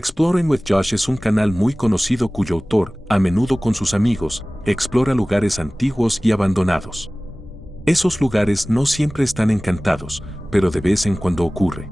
Exploring with Josh es un canal muy conocido cuyo autor, a menudo con sus amigos, explora lugares antiguos y abandonados. Esos lugares no siempre están encantados, pero de vez en cuando ocurre.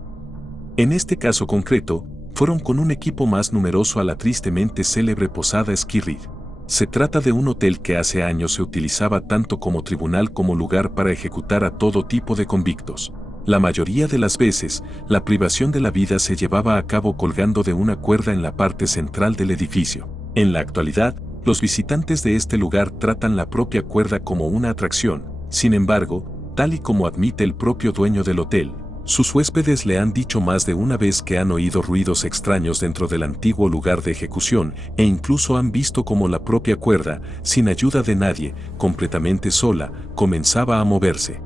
En este caso concreto, fueron con un equipo más numeroso a la tristemente célebre posada Skirrid. Se trata de un hotel que hace años se utilizaba tanto como tribunal como lugar para ejecutar a todo tipo de convictos. La mayoría de las veces, la privación de la vida se llevaba a cabo colgando de una cuerda en la parte central del edificio. En la actualidad, los visitantes de este lugar tratan la propia cuerda como una atracción. Sin embargo, tal y como admite el propio dueño del hotel, sus huéspedes le han dicho más de una vez que han oído ruidos extraños dentro del antiguo lugar de ejecución e incluso han visto cómo la propia cuerda, sin ayuda de nadie, completamente sola, comenzaba a moverse.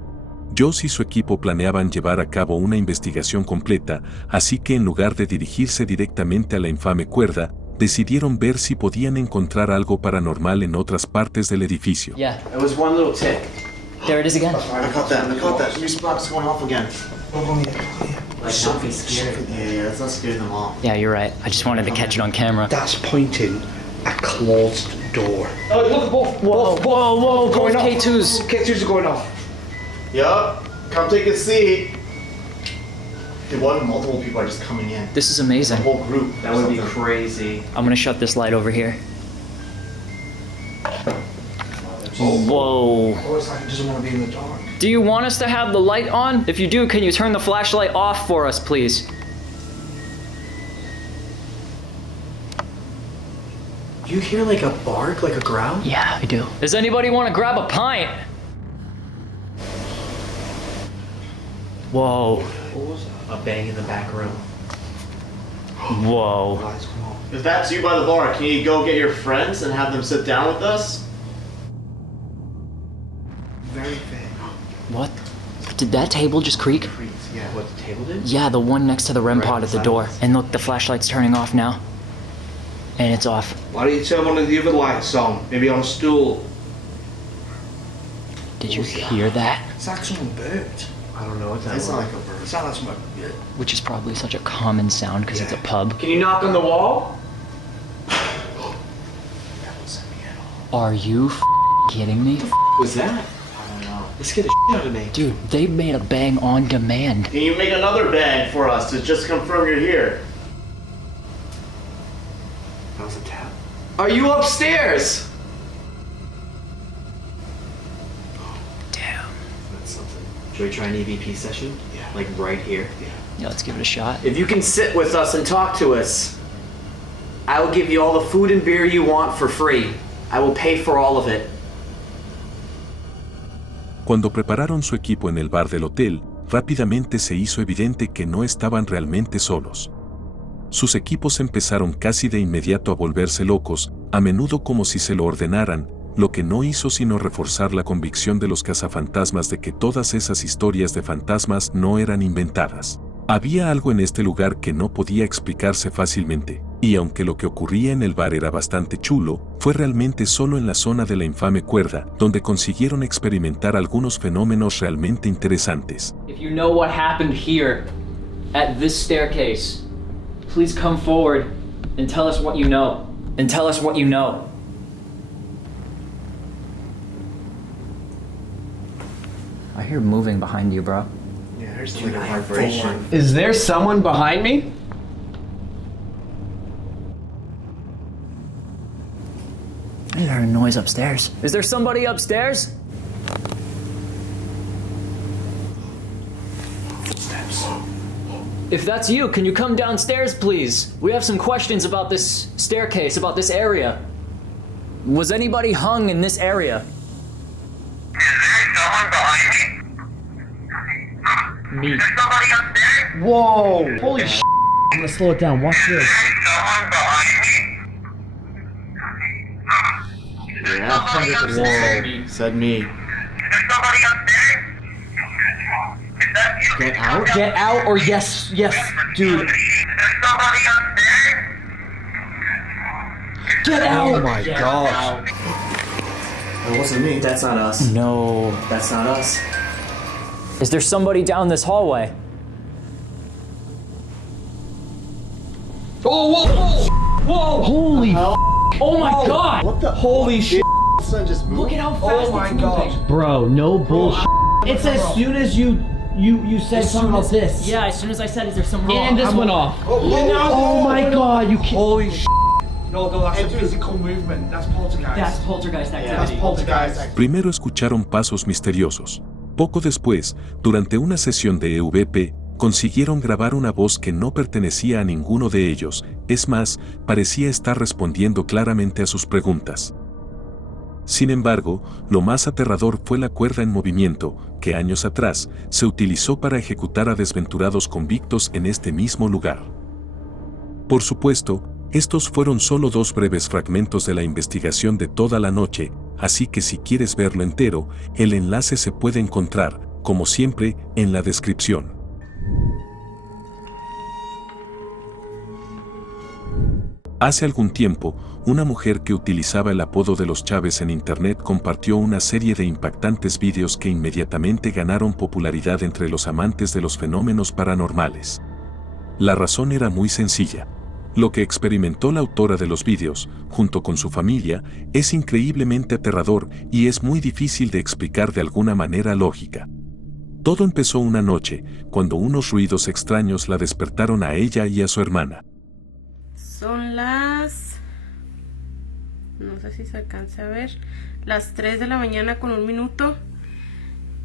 Josh y su equipo planeaban llevar a cabo una investigación completa, así que en lugar de dirigirse directamente a la infame cuerda, decidieron ver si podían encontrar algo paranormal en otras partes del edificio. Yeah, it was one little tick. There it is again. I caught that. Respark's going off again. Like, don't be scared. Yeah, let's not scare them off. Yeah, you're right. I just wanted to catch it on camera. That's pointing a closed door. Oh, look, whoa, Going off. K2s. K2s are going off. Yup. Come take a seat. Dude, what if multiple people are just coming in? This is The amazing. whole group. That would be crazy. I'm gonna shut this light over here. Whoa. Oh, it's like it doesn't want to be in the dark. Do you want us to have the light on? If you do, can you turn the flashlight off for us, please? Do you hear like a bark, like a growl? Yeah, I do. Does anybody want to grab a pint? Whoa. What was that? A bang in the back room. Whoa. Lights come on. If that's you by the bar, can you go get your friends and have them sit down with us? Very fair. What? Did that table just creak? Creeps, yeah. What, the table did? Yeah, the one next to the REM Right pod at the beside door. us. And look, the flashlight's turning off now. And it's off. Why don't you turn one of the other lights on? Maybe on a stool. Did you hear that? It's like someone burped. I don't know what that It's was. not like a bird. It sounded like someone. Yeah. Which is probably such a common sound because it's a pub. Can you knock on the wall? That wasn't me at all. Are you kidding me? Was that? I don't know. It scared the shit out of me. Dude, they made a bang on demand. Can you make another bang for us to just confirm you're here? That was a tap. Are you upstairs? Damn. That's something. Should we try an EVP session? Yeah. Like right here? Yeah, let's give it a shot. If you can sit with us and talk to us, I will give you all the food and beer you want for free. I will pay for all of it. Cuando prepararon su equipo en el bar del hotel, rápidamente se hizo evidente que no estaban realmente solos. Sus equipos empezaron casi de inmediato a volverse locos, a menudo como si se lo ordenaran, lo que no hizo sino reforzar la convicción de los cazafantasmas de que todas esas historias de fantasmas no eran inventadas. Había algo en este lugar que no podía explicarse fácilmente, y aunque lo que ocurría en el bar era bastante chulo, fue realmente solo en la zona de la infame cuerda donde consiguieron experimentar algunos fenómenos realmente interesantes. If you know what happened here, at this staircase, please come forward and tell us what you know. And tell us what you know. I hear moving behind you, bro. Yeah, there's Like a vibration. Is there someone behind me? I heard a noise upstairs. Is there somebody upstairs? footsteps. If that's you, can you come downstairs, please? We have some questions about this staircase, about this area. Was anybody hung in this area? Me. Whoa! Holy sh! I'm gonna slow it down. Watch this. Yeah, 100%. Said me. Get out? Get out or yes, dude. Get out! Oh my gosh. It wasn't me. That's not us. No. That's not us. Is there somebody down this hallway? Oh, Holy Oh my god! What the? Holy shit. Son just moved. Look at how fast Oh my it's moving. gosh. Bro, no bullshit. It's as soon as you said something about this. Yeah, as soon as I said, is there something wrong? And this went off. Oh my god, you can't. Holy shit. No, that's a physical movement. That's poltergeist. That's poltergeist That's activity. poltergeist. Primero escucharon pasos misteriosos. Poco después, durante una sesión de EVP, consiguieron grabar una voz que no pertenecía a ninguno de ellos, es más, parecía estar respondiendo claramente a sus preguntas. Sin embargo, lo más aterrador fue la cuerda en movimiento, que años atrás se utilizó para ejecutar a desventurados convictos en este mismo lugar. Por supuesto, estos fueron solo 2 breves fragmentos de la investigación de toda la noche, así que si quieres verlo entero, el enlace se puede encontrar, como siempre, en la descripción. Hace algún tiempo, una mujer que utilizaba el apodo de los Chávez en internet compartió una serie de impactantes vídeos que inmediatamente ganaron popularidad entre los amantes de los fenómenos paranormales. La razón era muy sencilla. Lo que experimentó la autora de los vídeos, junto con su familia, es increíblemente aterrador y es muy difícil de explicar de alguna manera lógica. Todo empezó una noche, cuando unos ruidos extraños la despertaron a ella y a su hermana. Son las... no sé si se alcanza a ver, las 3 de la mañana con 1 minuto.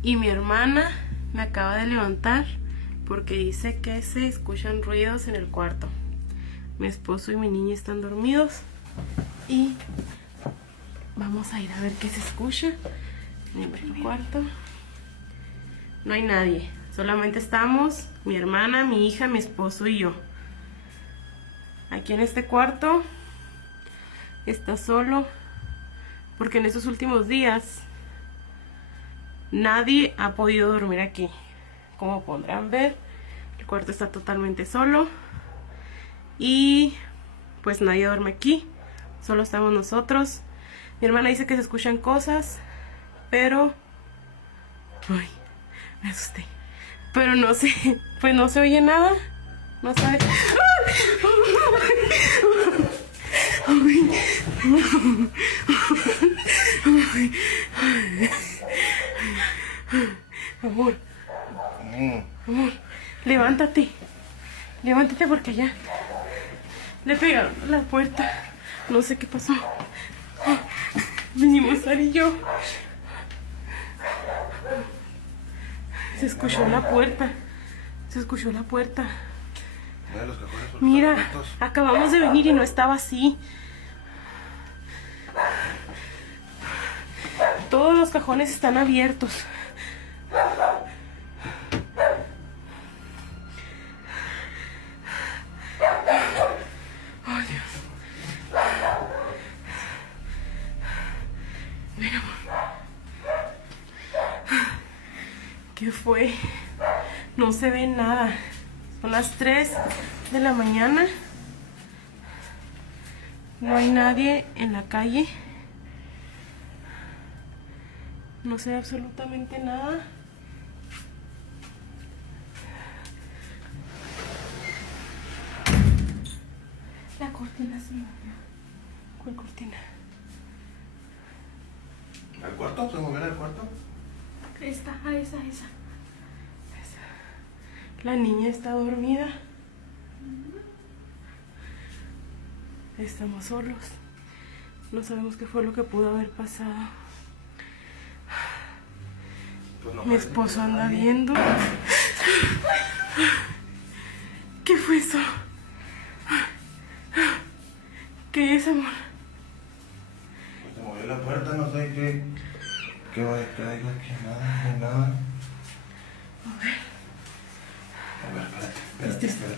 Y mi hermana me acaba de levantar porque dice que se escuchan ruidos en el cuarto. Mi esposo y mi niña están dormidos y vamos a ir a ver qué se escucha en el cuarto. No hay nadie, solamente estamos mi hermana, mi hija, mi esposo y yo. Aquí en este cuarto está solo porque en estos últimos días nadie ha podido dormir aquí. Como podrán ver, el cuarto está totalmente solo y pues nadie duerme aquí, solo estamos nosotros. Mi hermana dice que se escuchan cosas, pero... ay, me asusté. Pero no sé, pues no se oye nada. No sabe. Amor, amor, levántate. Levántate porque ya le pegaron a la puerta. No sé qué pasó. Venimos Ari y yo. Se escuchó la puerta. Se escuchó la puerta. Mira, acabamos de venir y no estaba así. Todos los cajones están abiertos. Ay, Dios. Mira, ¿qué fue? No se ve nada. Son las 3 de la mañana. No hay nadie en la calle. No se ve absolutamente nada. La cortina se movió. ¿Cuál cortina? ¿Al cuarto? ¿Se movió al cuarto? Esa. La niña está dormida. Estamos solos. No sabemos qué fue lo que pudo haber pasado. Pues no, Mi esposo anda viendo. ¿Qué fue eso? ¿Qué es, amor? Se movió la puerta, no sé qué. ¿Qué va a estar aquí? Nada, no nada. A ver, espérate.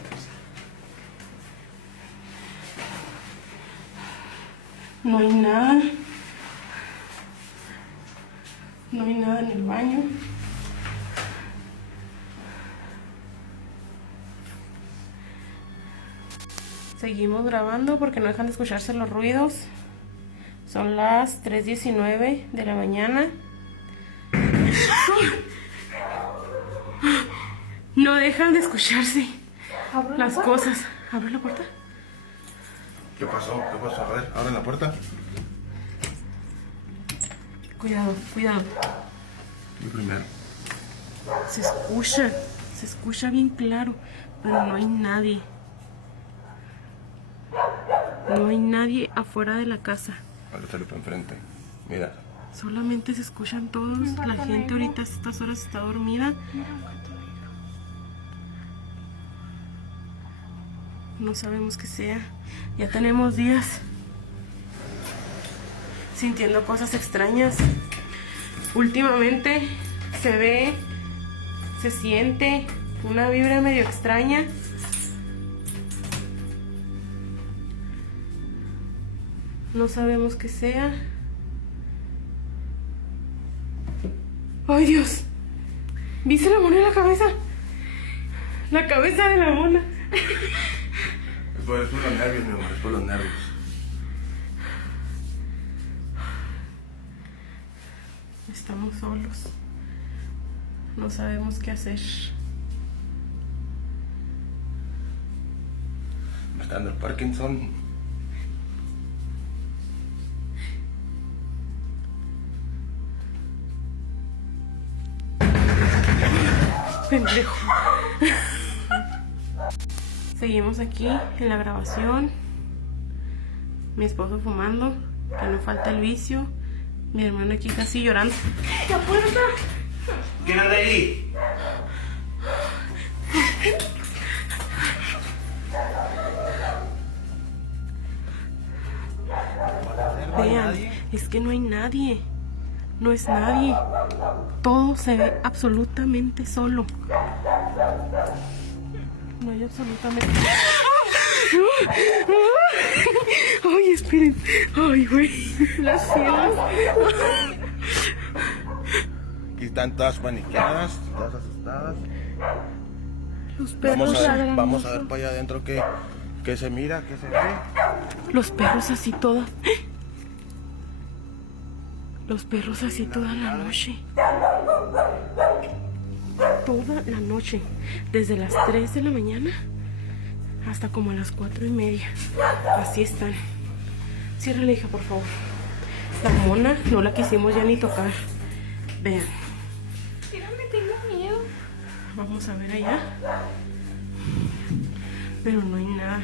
No hay nada. No hay nada en el baño. Seguimos grabando porque no dejan de escucharse los ruidos. Son las 3:19 de la mañana. No dejan de escucharse las cosas. ¿Abre la puerta? ¿Qué pasó? ¿Qué pasó? A ver, abren la puerta. Cuidado, cuidado. Yo primero. Se escucha bien claro, pero no hay nadie. No hay nadie afuera de la casa. Ahora sale para enfrente. Mira. Solamente se escuchan todos. La gente ahorita a estas horas está dormida. No sabemos qué sea. Ya tenemos días sintiendo cosas extrañas. Últimamente se siente una vibra medio extraña. No sabemos qué sea. ¡Ay, Dios! ¿Viste la mona en la cabeza? La cabeza de la mona. Es por los nervios, mi amor, es por los nervios. Estamos solos. No sabemos qué hacer. Me está dando el Parkinson. Pendejo. Seguimos aquí en la grabación. Mi esposo fumando, que no falta el vicio. Mi hermano aquí casi llorando. ¡La puerta! ¿Quién anda ahí? Vean, es que no hay nadie. No es nadie. Todo se ve absolutamente solo. No hay absolutamente... Ay, esperen. Ay, güey. Las cielas. Y están todas paniqueadas, todas asustadas. Los perros ladran Vamos a mucho. ver para allá adentro qué se mira, qué se ve. Los perros así toda... Los perros así toda la noche. Toda la noche. Desde las 3 de la mañana hasta como a las 4:30. Así están. Cierra la hija, por favor. La mona no la quisimos ya ni tocar. Vean. Mírame, tengo miedo. Vamos a ver allá. Pero no hay nada.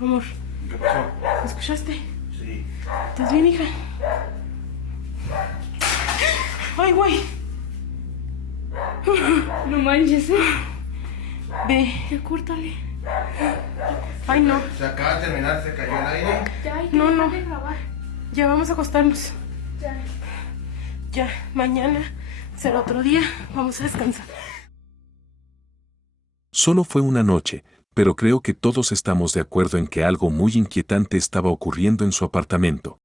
Amor, ¿Qué pasó? ¿me escuchaste? Sí. ¿Estás bien, hija? ¡Ay, güey! No manches. Ve, ya córtale. Ay, no. Se acaba de terminar, se cayó el aire. Ya hay que No, no. dejar de grabar. Ya vamos a acostarnos. Ya. Ya, mañana será otro día. Vamos a descansar. Solo fue una noche, pero creo que todos estamos de acuerdo en que algo muy inquietante estaba ocurriendo en su apartamento.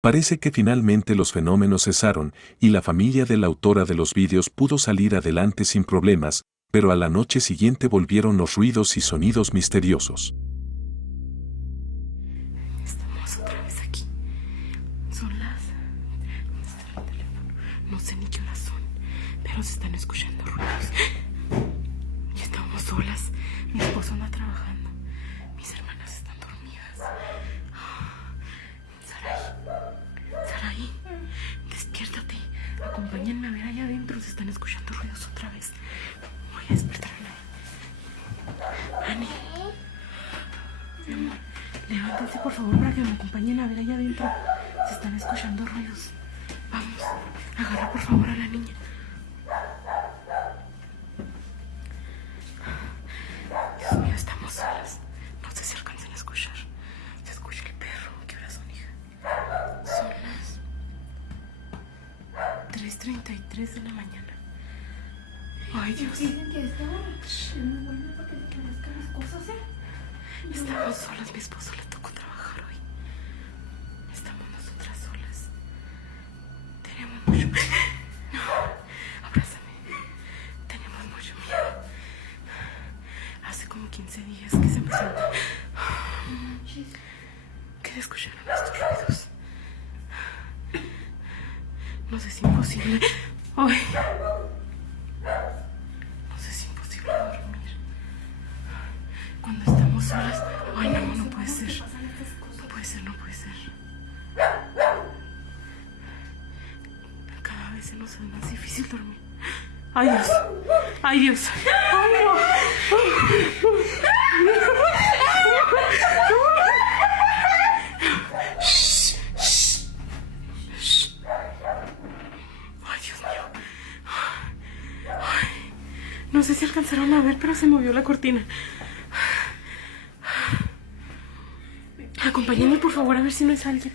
Parece que finalmente los fenómenos cesaron y la familia de la autora de los vídeos pudo salir adelante sin problemas, pero a la noche siguiente volvieron los ruidos y sonidos misteriosos. Estamos otra vez aquí. Son las... ¿Dónde está el teléfono? No sé ni qué horas son, pero se están escuchando ruidos. Y estamos solas. Mi esposo anda trabajando. Mis hermanas están dormidas. Saraí, despiértate. Acompáñenme a ver allá adentro. Se están escuchando ruidos otra vez. Voy a despertar a Ani. Mi amor, levántense por favor para que me acompañen a ver allá adentro. Se están escuchando ruidos. Vamos, agarra por favor a la niña. Dios mío, estamos solas. No sé si alcancen a escuchar. Se escucha el perro. ¿Qué horas son, hija? Son las 3:33 de la mañana. Ay, Dios. Dicen que esta hora es muy buena para que le parezcan las cosas, ¿eh? Estamos solas. Mi esposo le tocó trabajar hoy. Estamos nosotras solas. Tenemos mucho... No, abrázame. Tenemos mucho miedo. Hace como 15 días que se empezó... que escucharon estos ruidos. Nos es imposible. Ay. Nos es imposible dormir. Cuando estamos solas. Ay, no, no puede ser. No puede ser, no puede ser. Cada vez se nos hace más difícil dormir. Ay, Dios. Ay, Dios. Ay, no. Ay, Dios mío. Ay, no sé si alcanzaron a ver, pero se movió la cortina. Acompáñenme, por favor, a ver si no es alguien.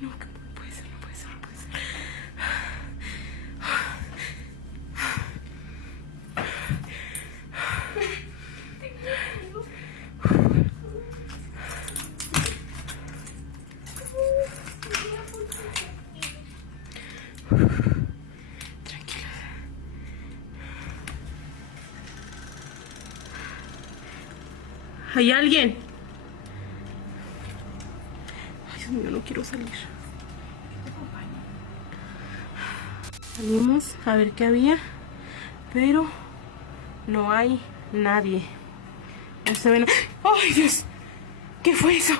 No, que no puede ser, no puede ser, no puede ser. Tranquila. ¿Hay alguien? Ay, Dios mío, no quiero salir. Salimos a ver qué había, pero no hay nadie. No se ven. ¡Ay, Dios! ¿Qué fue eso?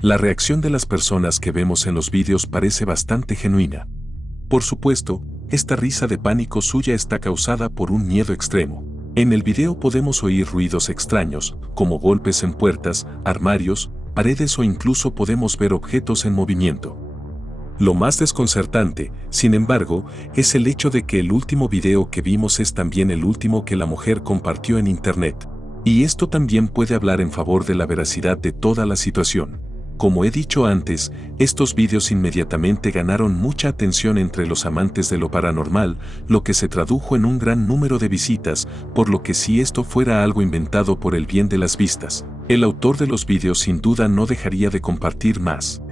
La reacción de las personas que vemos en los vídeos parece bastante genuina. Por supuesto, esta risa de pánico suya está causada por un miedo extremo. En el video podemos oír ruidos extraños, como golpes en puertas, armarios, paredes o incluso podemos ver objetos en movimiento. Lo más desconcertante, sin embargo, es el hecho de que el último video que vimos es también el último que la mujer compartió en internet. Y esto también puede hablar en favor de la veracidad de toda la situación. Como he dicho antes, estos vídeos inmediatamente ganaron mucha atención entre los amantes de lo paranormal, lo que se tradujo en un gran número de visitas, por lo que si esto fuera algo inventado por el bien de las vistas, el autor de los vídeos sin duda no dejaría de compartir más.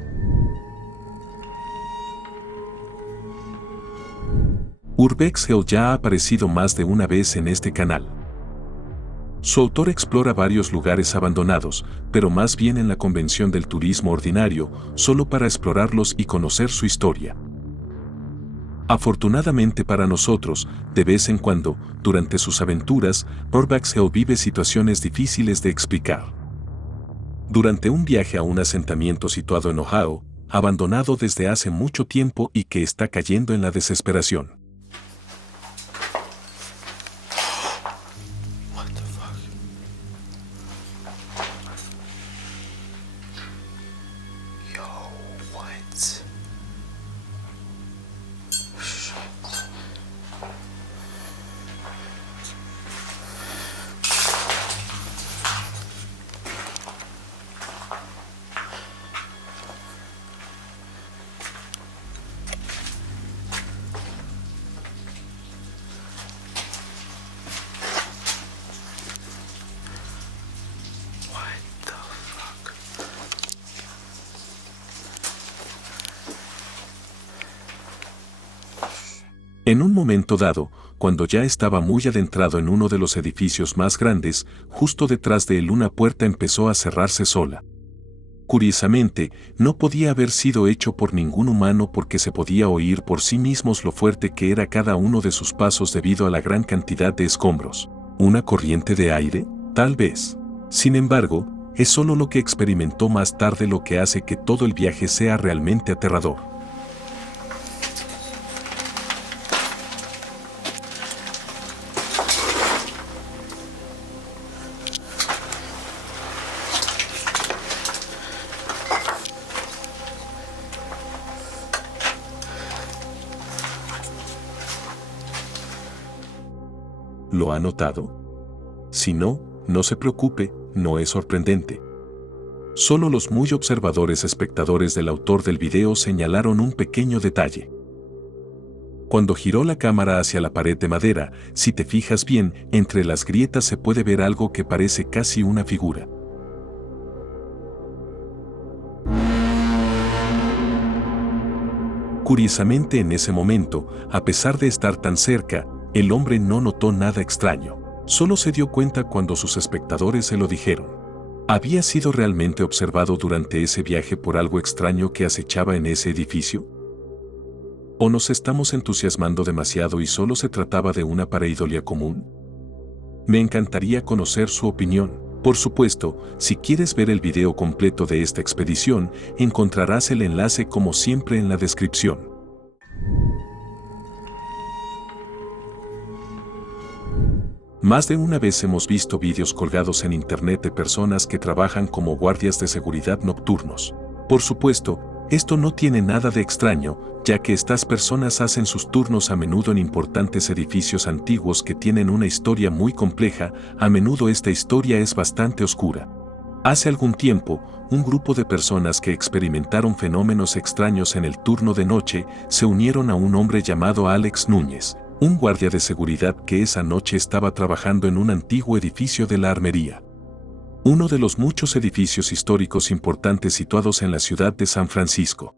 Urbex Hell ya ha aparecido más de una vez en este canal. Su autor explora varios lugares abandonados, pero más bien en la convención del turismo ordinario, solo para explorarlos y conocer su historia. Afortunadamente para nosotros, de vez en cuando, durante sus aventuras, Urbex Hell vive situaciones difíciles de explicar. Durante un viaje a un asentamiento situado en Ohio, abandonado desde hace mucho tiempo y que está cayendo en la desesperación. En un momento dado, cuando ya estaba muy adentrado en uno de los edificios más grandes, justo detrás de él una puerta empezó a cerrarse sola. Curiosamente, no podía haber sido hecho por ningún humano porque se podía oír por sí mismos lo fuerte que era cada uno de sus pasos debido a la gran cantidad de escombros. ¿Una corriente de aire? Tal vez. Sin embargo, es solo lo que experimentó más tarde lo que hace que todo el viaje sea realmente aterrador. ¿Lo ha notado? Si no, no se preocupe, no es sorprendente. Solo los muy observadores espectadores del autor del video señalaron un pequeño detalle. Cuando giró la cámara hacia la pared de madera, si te fijas bien, entre las grietas se puede ver algo que parece casi una figura. Curiosamente en ese momento, a pesar de estar tan cerca, el hombre no notó nada extraño. Solo se dio cuenta cuando sus espectadores se lo dijeron. ¿Había sido realmente observado durante ese viaje por algo extraño que acechaba en ese edificio? ¿O nos estamos entusiasmando demasiado y solo se trataba de una pareidolia común? Me encantaría conocer su opinión. Por supuesto, si quieres ver el video completo de esta expedición, encontrarás el enlace como siempre en la descripción. Más de una vez hemos visto vídeos colgados en internet de personas que trabajan como guardias de seguridad nocturnos. Por supuesto, esto no tiene nada de extraño, ya que estas personas hacen sus turnos a menudo en importantes edificios antiguos que tienen una historia muy compleja. A menudo esta historia es bastante oscura. Hace algún tiempo, un grupo de personas que experimentaron fenómenos extraños en el turno de noche se unieron a un hombre llamado Alex Núñez, un guardia de seguridad que esa noche estaba trabajando en un antiguo edificio de la armería. Uno de los muchos edificios históricos importantes situados en la ciudad de San Francisco.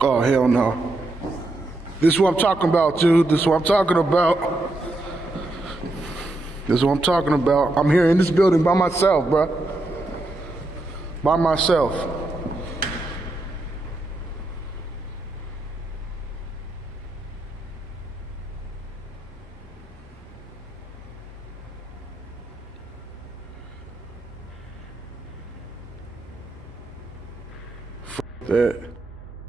Oh, hell no. This is what I'm talking about, dude. This is what I'm talking about. This is what I'm talking about. I'm here in this building by myself, bruh. By myself. That.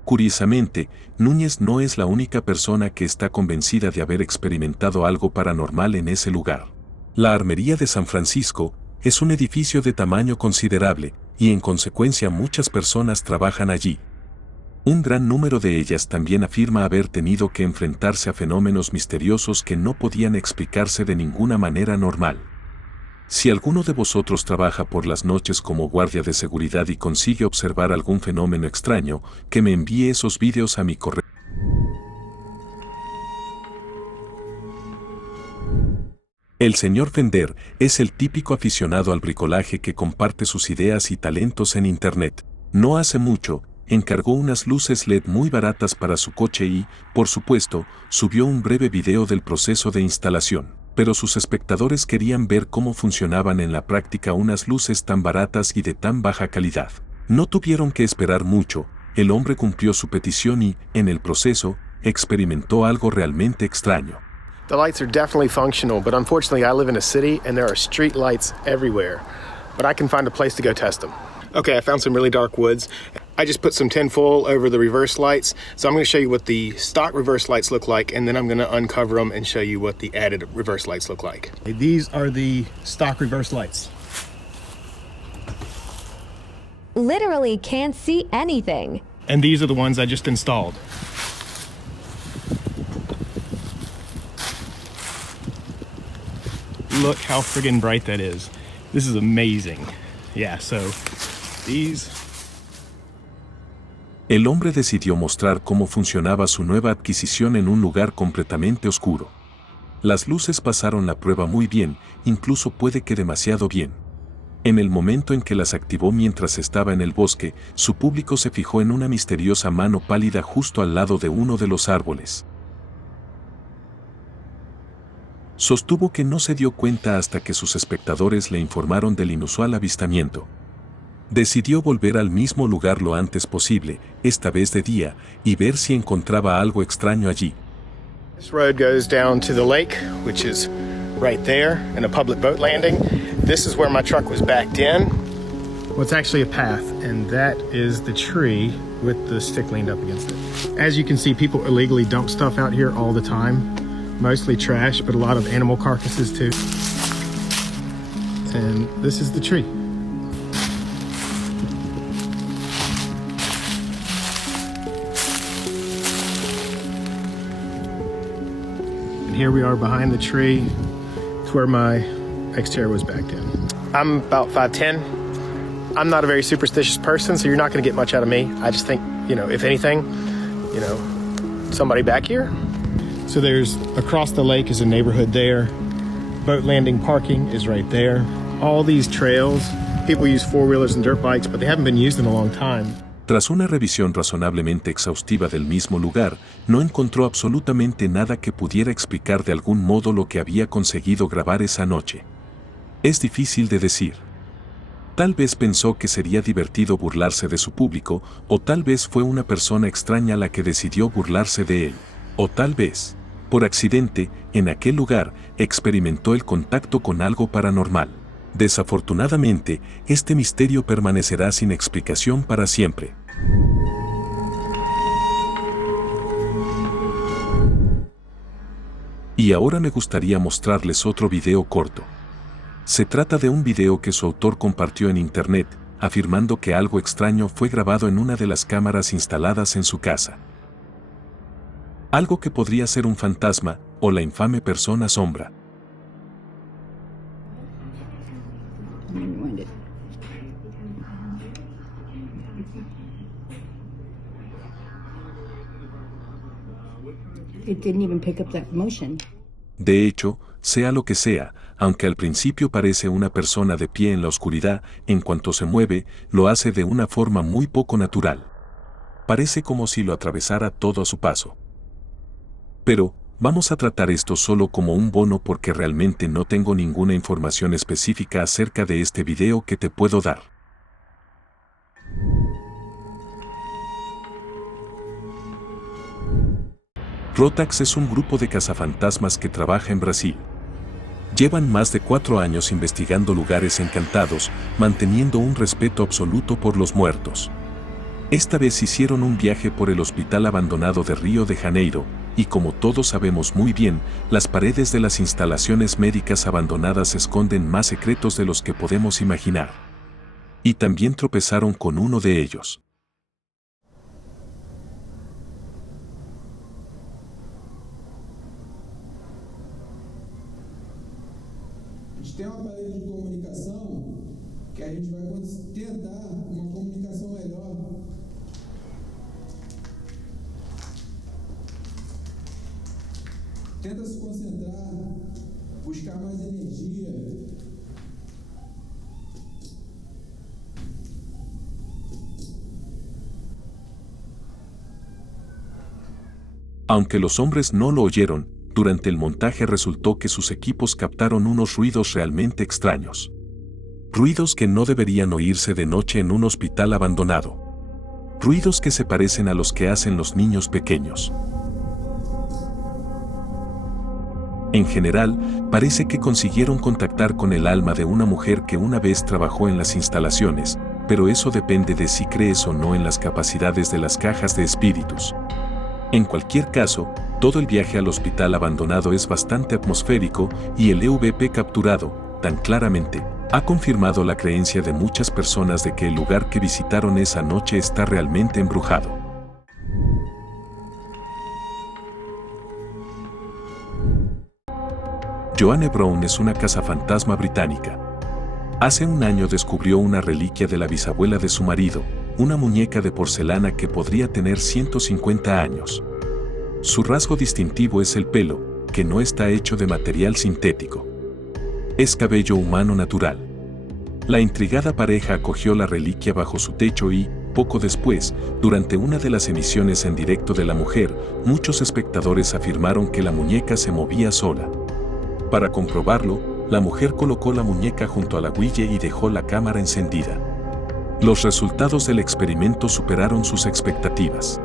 Curiosamente, Núñez no es la única persona que está convencida de haber experimentado algo paranormal en ese lugar. La Armería de San Francisco es un edificio de tamaño considerable, y en consecuencia muchas personas trabajan allí. Un gran número de ellas también afirma haber tenido que enfrentarse a fenómenos misteriosos que no podían explicarse de ninguna manera normal. Si alguno de vosotros trabaja por las noches como guardia de seguridad y consigue observar algún fenómeno extraño, que me envíe esos vídeos a mi correo. El señor Fender es el típico aficionado al bricolaje que comparte sus ideas y talentos en internet. No hace mucho, encargó unas luces LED muy baratas para su coche y, por supuesto, subió un breve video del proceso de instalación. Pero sus espectadores querían ver cómo funcionaban en la práctica unas luces tan baratas y de tan baja calidad. No tuvieron que esperar mucho, el hombre cumplió su petición y, en el proceso, experimentó algo realmente extraño. The lights are definitely functional, but unfortunately I live in a city and there are street lights everywhere. But I can find a place to go test them. Okay, I found some really dark woods. I just put some tinfoil over the reverse lights. So I'm going to show you what the stock reverse lights look like, and then I'm going to uncover them and show you what the added reverse lights look like. These are the stock reverse lights. Literally can't see anything. And these are the ones I just installed. Look how friggin' bright that is. This is amazing. Yeah, so these. El hombre decidió mostrar cómo funcionaba su nueva adquisición en un lugar completamente oscuro. Las luces pasaron la prueba muy bien, incluso puede que demasiado bien. En el momento en que las activó mientras estaba en el bosque, su público se fijó en una misteriosa mano pálida justo al lado de uno de los árboles. Sostuvo que no se dio cuenta hasta que sus espectadores le informaron del inusual avistamiento. Decidió volver al mismo lugar lo antes posible, esta vez de día, y ver si encontraba algo extraño allí. This road goes down to the lake, which is right there, in a public boat landing. This is where my truck was backed in. Well, it's actually a path, and that is the tree with the stick leaned up against it. As you can see, people illegally dump stuff out here all the time. Mostly trash, but a lot of animal carcasses too. And this is the tree. here we are behind the tree. It's where my ex chair was back in. I'm about 5'10". I'm not a very superstitious person, so you're not going to get much out of me. I just think, if anything, somebody back here. So there's across the lake is a neighborhood there. Boat landing parking is right there. All these trails, people use four-wheelers and dirt bikes, but they haven't been used in a long time. Tras una revisión razonablemente exhaustiva del mismo lugar, no encontró absolutamente nada que pudiera explicar de algún modo lo que había conseguido grabar esa noche. Es difícil de decir. Tal vez pensó que sería divertido burlarse de su público, o tal vez fue una persona extraña la que decidió burlarse de él. O tal vez, por accidente, en aquel lugar, experimentó el contacto con algo paranormal. Desafortunadamente, este misterio permanecerá sin explicación para siempre. Y ahora me gustaría mostrarles otro video corto. Se trata de un video que su autor compartió en internet, afirmando que algo extraño fue grabado en una de las cámaras instaladas en su casa. Algo que podría ser un fantasma o la infame persona sombra. It didn't even pick up that motion. De hecho, sea lo que sea, aunque al principio parece una persona de pie en la oscuridad, en cuanto se mueve, lo hace de una forma muy poco natural. Parece como si lo atravesara todo a su paso. Pero, vamos a tratar esto solo como un bono porque realmente no tengo ninguna información específica acerca de este video que te puedo dar. Rotax es un grupo de cazafantasmas que trabaja en Brasil. Llevan más de 4 años investigando lugares encantados, manteniendo un respeto absoluto por los muertos. Esta vez hicieron un viaje por el hospital abandonado de Río de Janeiro, y como todos sabemos muy bien, las paredes de las instalaciones médicas abandonadas esconden más secretos de los que podemos imaginar. Y también tropezaron con uno de ellos. Tem um aparelho de comunicação que a gente vai tentar uma comunicação melhor. Tenta se concentrar, buscar mais energia. Aunque los hombres no lo oyeron, durante el montaje resultó que sus equipos captaron unos ruidos realmente extraños. Ruidos que no deberían oírse de noche en un hospital abandonado. Ruidos que se parecen a los que hacen los niños pequeños. En general, parece que consiguieron contactar con el alma de una mujer que una vez trabajó en las instalaciones, pero eso depende de si crees o no en las capacidades de las cajas de espíritus. En cualquier caso, todo el viaje al hospital abandonado es bastante atmosférico y el EVP capturado, tan claramente, ha confirmado la creencia de muchas personas de que el lugar que visitaron esa noche está realmente embrujado. Joanne Brown es una cazafantasma británica. Hace un año descubrió una reliquia de la bisabuela de su marido, una muñeca de porcelana que podría tener 150 años. Su rasgo distintivo es el pelo, que no está hecho de material sintético. Es cabello humano natural. La intrigada pareja acogió la reliquia bajo su techo y, poco después, durante una de las emisiones en directo de la mujer, muchos espectadores afirmaron que la muñeca se movía sola. Para comprobarlo, la mujer colocó la muñeca junto a la huilla y dejó la cámara encendida. Los resultados del experimento superaron sus expectativas.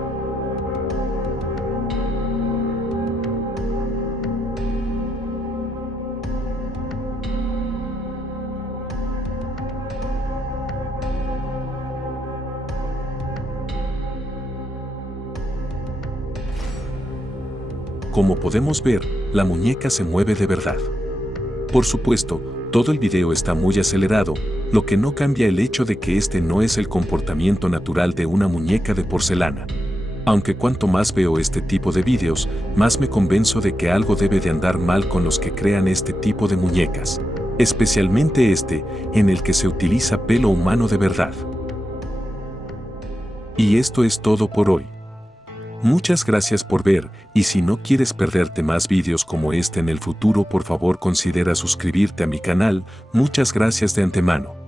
Como podemos ver, la muñeca se mueve de verdad. Por supuesto, todo el video está muy acelerado, lo que no cambia el hecho de que este no es el comportamiento natural de una muñeca de porcelana. Aunque cuanto más veo este tipo de vídeos, más me convenzo de que algo debe de andar mal con los que crean este tipo de muñecas. Especialmente este, en el que se utiliza pelo humano de verdad. Y esto es todo por hoy. Muchas gracias por ver, y si no quieres perderte más vídeos como este en el futuro, por favor considera suscribirte a mi canal. Muchas gracias de antemano.